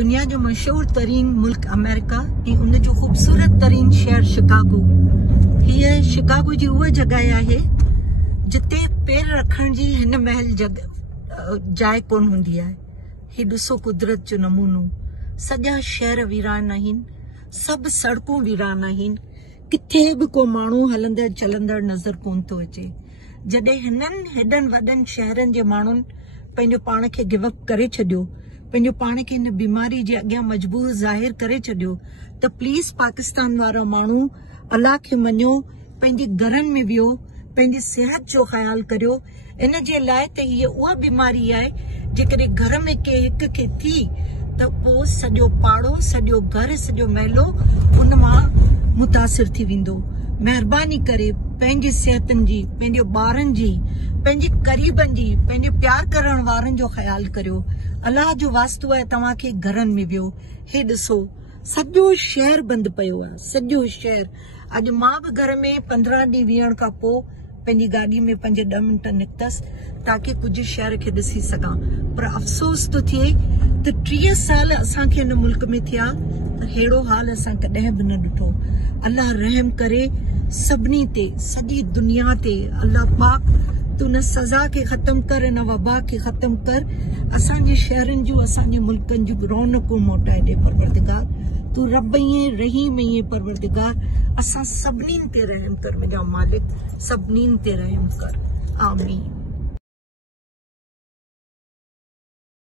दुनिया जो मशहूर तरीन मुल्क अमेरिका ऐं उन जो ख़ूबसूरत तरीन शहर शिकागो। हीअ शिकागो जी उहा जॻह आहे जिते पेर रखण जी हिन महल जाइ कोन हूंदी आहे। ही ॾिसो कुदरत जो नमूनो। सॼा शहर वीरान आहिनि, सभु सड़कूं वीरान आहिनि, किथे बि को माण्हू हलंदड़ चलंदड़ नज़र कोन थो अचे। जॾहिं हिननि हेॾनि वॾनि शहरनि जे माण्हुनि पंहिंजो पाण खे गिवअप करे छॾियो, पंहिंजो पाण खे हिन बीमारी जे अॻियां मजबूर ज़ाहिर करे छॾियो, त प्लीज़ पाकिस्तान वारा माण्हू अलाह खे मञो, पंहिंजे घरनि में वियो, पंहिंजी सिहत जो ख़्यालु करियो। इन जे लाइ त हीअ उहा बीमारी आहे जेकॾहिं घर में कंहिं हिक खे थी त पोइ सॼो पाड़ो, सॼो घर, सॼो महलो उन मां मुतासिर थी वेंदो। महिरबानी करे पंहिंजी सिहतनि जी, पंहिंजे ॿारनि जी, पंहिंजे क़रीबनि जी, पंहिंजे प्यार करण वारनि जो ख़्यालु करियो। अलाह जो वास्तो आहे तव्हांखे घरनि में वियो। हे ॾिसो सॼो शहर बंदि पियो आहे, सॼो शहर। अॼु मां बि घर में 15 ॾींहं विहण खां पोइ पंहिंजी गाॾी में 5-10 मिंट निकितसि ताकी कुझु शहर खे ॾिसी सघां। पर अफ़सोस थो थिए त 30 साल असांखे हिन मुल्क में थिया त अहिड़ो हाल असां कॾहिं बि न ॾिठो। अलाह रहम करे सभिनी ते, सॼी दुनिया ते। अलाह पाक तूं न सज़ा खे ख़तम कर, न वबा खे ख़तम कर। असांजे शहरनि जूं, असांजे मुल्कनि जूं रौनकूं मोटाए ॾे परवरदिगार। तूं रब इएं रहीम इएं परवरदिगार। असां सभिनीनि ते रहम कर मुंहिंजा मालिक, सभिनीनि ते रहम कर। आमीन।